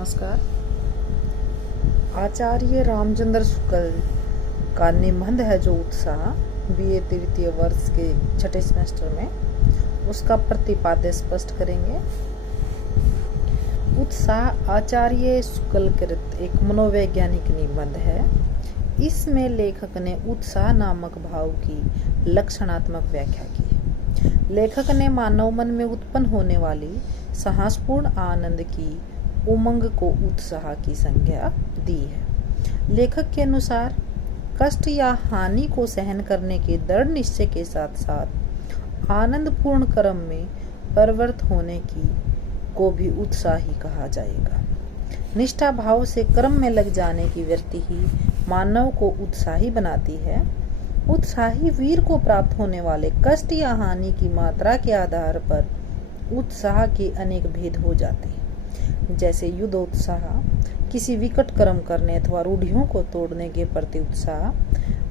नमस्कार। आचार्य रामचंद्र शुक्ल का निबंध है जो उत्साह बीए तृतीय वर्ष के छठे सेमेस्टर में, उसका प्रतिपाद्य स्पष्ट करेंगे। उत्साह आचार्य शुक्ल कृत एक मनोवैज्ञानिक निबंध है। इसमें लेखक ने उत्साह नामक भाव की लक्षणात्मक व्याख्या की है। लेखक ने मानव मन में उत्पन्न होने वाली साहसपूर्ण आनंद की उमंग को उत्साह की संज्ञा दी है। लेखक के अनुसार कष्ट या हानि को सहन करने के दृढ़ निश्चय के साथ साथ आनंदपूर्ण कर्म में प्रवृत्त होने की को भी उत्साह ही कहा जाएगा। निष्ठा भाव से कर्म में लग जाने की वृत्ति ही मानव को उत्साही बनाती है। उत्साही वीर को प्राप्त होने वाले कष्ट या हानि की मात्रा के आधार पर उत्साह के अनेक भेद हो जाते हैं, जैसे युद्धोत्साह, किसी विकट कर्म करने अथवा रूढ़ियों को तोड़ने के प्रति उत्साह,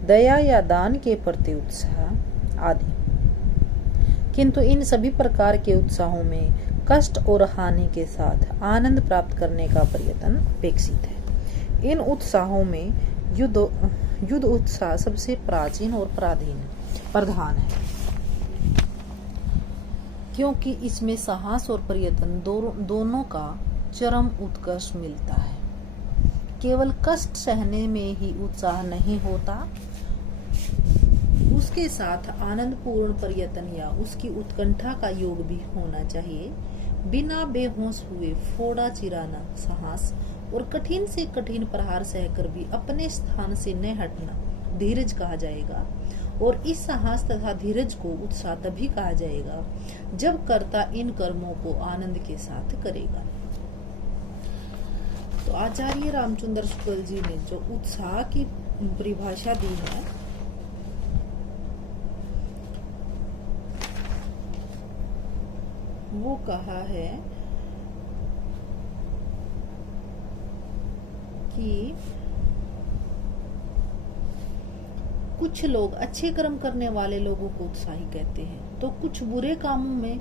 दया या दान के प्रति उत्साह आदि। किंतु इन सभी प्रकार के उत्साहों में कष्ट और हानि के साथ आनंद प्राप्त करने का प्रयत्न अपेक्षित है। इन उत्साहों में युद्ध उत्साह सबसे प्राचीन और प्रधान है, क्योंकि इसमें साहस और प्रयत्न दोनों का चरम उत्कर्ष मिलता है। केवल कष्ट सहने में ही उत्साह नहीं होता, उसके साथ आनंदपूर्ण प्रयत्न या उसकी उत्कंठा का योग भी होना चाहिए। बिना बेहोश हुए फोड़ा चिराना साहस और कठिन से कठिन प्रहार सहकर भी अपने स्थान से न हटना धीरज कहा जाएगा। और इस साहस तथा धीरज को उत्साह तभी कहा जाएगा जब कर्ता इन कर्मों को आनंद के साथ करेगा। तो आचार्य रामचंद्र शुक्ल जी ने जो उत्साह की परिभाषा दी है, वो कहा है कि कुछ लोग अच्छे कर्म करने वाले लोगों को उत्साही कहते हैं, तो कुछ बुरे कामों में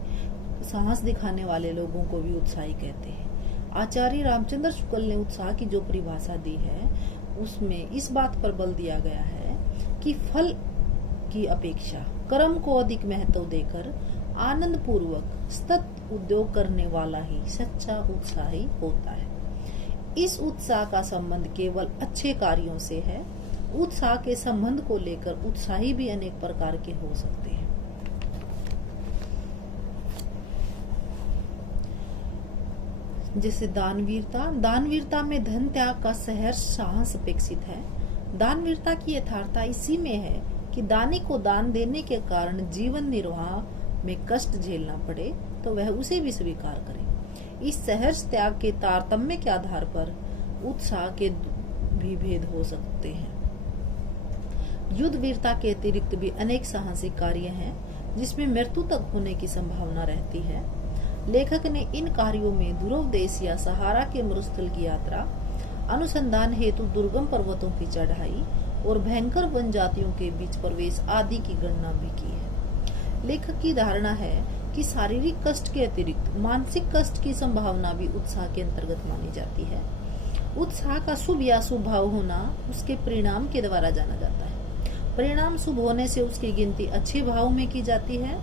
साहस दिखाने वाले लोगों को भी उत्साही कहते हैं। आचार्य रामचंद्र शुक्ल ने उत्साह की जो परिभाषा दी है, उसमें इस बात पर बल दिया गया है कि फल की अपेक्षा कर्म को अधिक महत्व देकर आनंद पूर्वक सतत उद्योग करने वाला ही सच्चा उत्साही होता है। इस उत्साह का संबंध केवल अच्छे कार्यों से है। उत्साह के संबंध को लेकर उत्साही भी अनेक प्रकार के हो सकते हैं। जैसे दानवीरता में धन त्याग का सहर्ष साहस अपेक्षित है। दानवीरता की यथार्थता इसी में है कि दानी को दान देने के कारण जीवन निर्वाह में कष्ट झेलना पड़े तो वह उसे भी स्वीकार करे। इस सहर्ष त्याग के तारतम्य के आधार पर उत्साह के भी भेद हो सकते हैं। युद्ध वीरता के अतिरिक्त भी अनेक साहसिक कार्य हैं जिसमें मृत्यु तक होने की संभावना रहती है। लेखक ने इन कार्यों में दूरव देश या सहारा के मरुस्थल की यात्रा, अनुसंधान हेतु दुर्गम पर्वतों की चढ़ाई और भयंकर वन जातियों के बीच प्रवेश आदि की गणना भी की है। लेखक की धारणा है कि शारीरिक कष्ट के अतिरिक्त मानसिक कष्ट की संभावना भी उत्साह के अंतर्गत मानी जाती है। उत्साह का शुभ या शुभ भाव होना उसके परिणाम के द्वारा जाना जाता है। परिणाम शुभ होने से उसकी गिनती अच्छे भाव में की जाती है,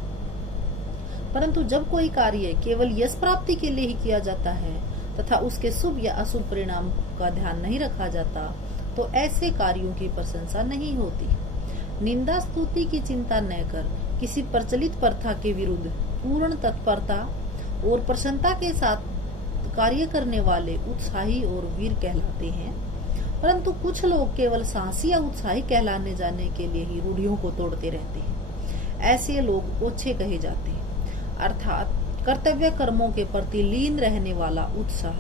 परंतु जब कोई कार्य केवल यश प्राप्ति के लिए ही किया जाता है तथा उसके शुभ या अशुभ परिणाम का ध्यान नहीं रखा जाता, तो ऐसे कार्यों की प्रशंसा नहीं होती। निंदा स्तुति की चिंता न कर किसी प्रचलित प्रथा के विरुद्ध पूर्ण तत्परता और प्रसन्नता के साथ कार्य करने वाले उत्साही और वीर कहलाते हैं। परंतु कुछ लोग केवल साहसी या उत्साही कहलाने जाने के लिए ही रूढ़ियों को तोड़ते रहते हैं। ऐसे लोग ओछे कहे जाते हैं। अर्थात कर्तव्य कर्मों के प्रति लीन रहने वाला उत्साह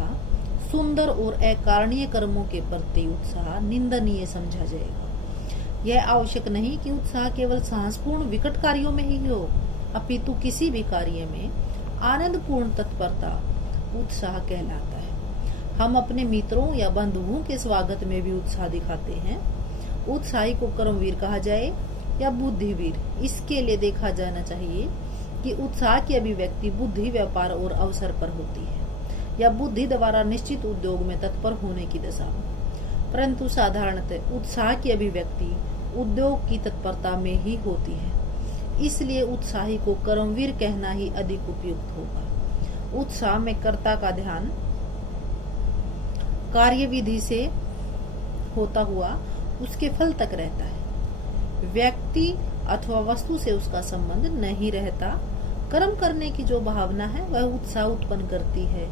सुंदर और अकारणीय कर्मों के प्रति उत्साह निंदनीय समझा जाएगा। यह आवश्यक नहीं कि उत्साह केवल साहसपूर्ण विकट कार्यों में ही हो, अपितु किसी भी कार्य में आनंदपूर्ण तत्परता उत्साह कहलाता है। हम अपने मित्रों या बंधुओं के स्वागत में भी उत्साह दिखाते हैं। उत्साही को कर्मवीर कहा जाए या बुद्धिवीर, इसके लिए देखा जाना चाहिए कि उत्साह की अभिव्यक्ति बुद्धि, व्यापार और अवसर पर होती है। या बुद्धि द्वारा निश्चित उद्योग में तत्पर होने की दशा। परंतु साधारणतः उत्साह की अभिव्यक्ति उद्योग की तत्परता में ही होती है, इसलिए उत्साही को कर्मवीर कहना ही अधिक उपयुक्त होगा। उत्साह में कर्ता का ध्यान कार्यविधि से होता हुआ उसके फल तक रहता है, व्यक्ति अथवा वस्तु से उसका संबंध नहीं रहता। कर्म करने की जो भावना है वह उत्साह उत्पन्न करती है,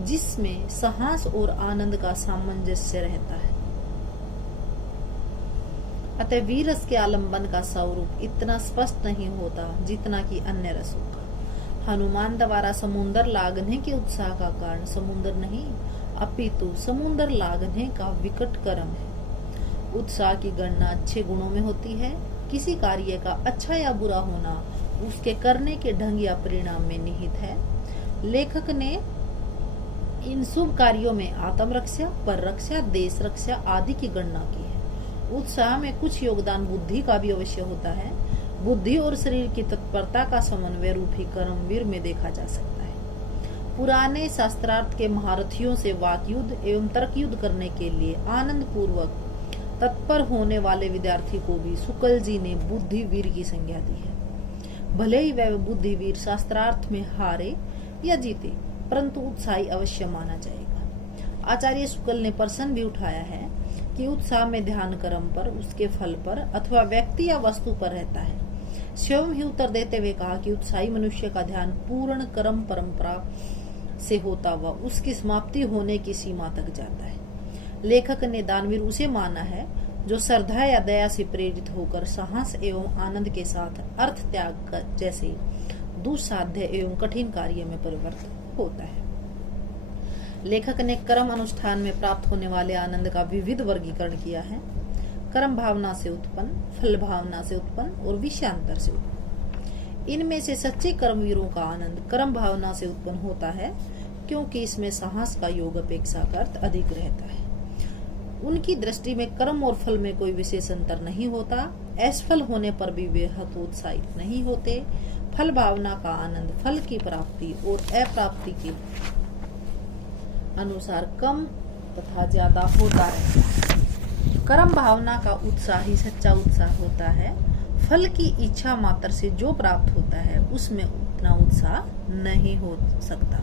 जिसमें साहस और आनंद का सामंजस्य रहता है। अतः वीर रस के आलंबन का स्वरूप इतना स्पष्ट नहीं होता जितना कि अन्य रसों का। हनुमान द्वारा समुन्दर लागने के उत्साह का कारण समुन्दर नहीं, अपितु समुन्दर लागने का विकट कर्म है। उत्साह की गणना अच्छे गुणों में होती है। किसी कार्य का अच्छा या बुरा होना उसके करने के ढंग या परिणाम में निहित है। लेखक ने इन शुभ कार्यों में आत्मरक्षा, पररक्षा, देश रक्षा आदि की गणना की है। उत्साह में कुछ योगदान बुद्धि का भी अवश्य होता है। बुद्धि और शरीर की तत्परता का समन्वय रूपी कर्मवीर में देखा जा सकता है। पुराने शास्त्रार्थ के महारथियों से वाक युद्ध एवं तर्क युद्ध करने के लिए आनंद पूर्वक तत्पर होने वाले विद्यार्थी को भी शुक्ल जी ने बुद्धिवीर की संज्ञा दी है। भले ही वह बुद्धिवीर शास्त्रार्थ में हारे या जीते, परंतु उत्साही अवश्य माना जाएगा। आचार्य शुक्ल ने प्रश्न भी उठाया है कि उत्साह में ध्यान कर्म पर, उसके फल पर अथवा व्यक्ति या वस्तु पर रहता है। स्वयं ही उत्तर देते हुए कहा कि उत्साही मनुष्य का ध्यान पूर्ण कर्म परंपरा से होता हुआ उसकी समाप्ति होने की सीमा तक जाता है। लेखक ने दानवीर उसे माना है जो श्रद्धा या दया से प्रेरित होकर साहस एवं आनंद के साथ अर्थ त्याग जैसे दुस्साध्य एवं कठिन कार्य में परिवर्तित होता है। लेखक ने कर्म अनुष्ठान में प्राप्त होने वाले आनंद का विविध वर्गीकरण किया है। कर्म भावना से उत्पन्न, फल भावना से उत्पन्न और विषयांतर से उत्पन्न। इनमें से सच्चे कर्मवीरों का आनंद कर्म भावना से उत्पन्न होता है, क्योंकि इसमें साहस का योग अपेक्षाकृत अधिक रहता है। उनकी दृष्टि में कर्म और फल में कोई विशेष अंतर नहीं होता। असफल होने पर भी वे हतोत्साहित नहीं होते। फल भावना का आनंद फल की प्राप्ति और अप्राप्ति के अनुसार कम तथा ज्यादा होता है। कर्म भावना का उत्साह ही सच्चा उत्साह होता है। फल की इच्छा मात्र से जो प्राप्त होता है उसमें उतना उत्साह नहीं हो सकता।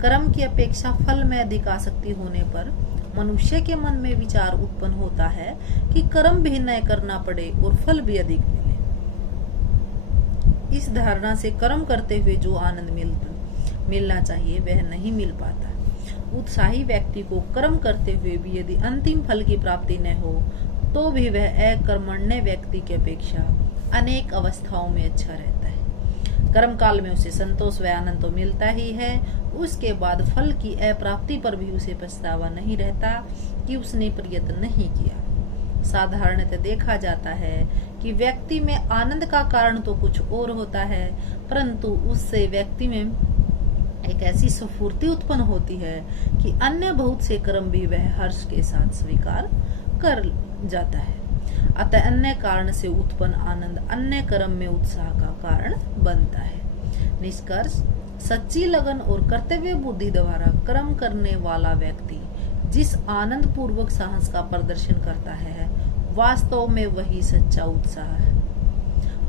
कर्म की अपेक्षा फल में अधिक आसक्ति होने पर मनुष्य के मन में विचार उत्पन्न होता है कि कर्म भी न करना पड़े और फल भी अधिक मिले। इस धारणा से कर्म करते हुए जो आनंद मिलना चाहिए वह नहीं मिल पाता। उत्साही व्यक्ति को कर्म करते हुए भी यदि अंतिम फल की प्राप्ति न हो तो भी वह अकर्मण्य व्यक्ति की अपेक्षा अनेक अवस्थाओं में अच्छा रहता है। कर्म काल में उसे संतोष व आनंद तो मिलता ही है, उसके बाद फल की अप्राप्ति पर भी उसे पछतावा नहीं रहता कि उसने प्रयत्न नहीं किया। साधारणतः देखा जाता है कि व्यक्ति में आनंद का कारण तो कुछ और होता है, परंतु उससे व्यक्ति में एक ऐसी स्फूर्ति उत्पन्न होती है कि अन्य बहुत से कर्म भी वह हर्ष के साथ स्वीकार कर जाता है। अतः अन्य कारण से उत्पन्न आनंद अन्य कर्म में उत्साह का कारण बनता है। निष्कर्ष, सच्ची लगन और कर्तव्य बुद्धि द्वारा कर्म करने वाला व्यक्ति जिस आनंद पूर्वक साहस का प्रदर्शन करता है, वास्तव में वही सच्चा उत्साह है।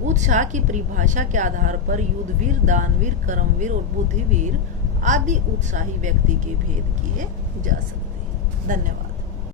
उत्साह की परिभाषा के आधार पर युद्धवीर, दानवीर, कर्मवीर और बुद्धिवीर आदि उत्साही व्यक्ति के भेद किए जा सकते हैं। धन्यवाद।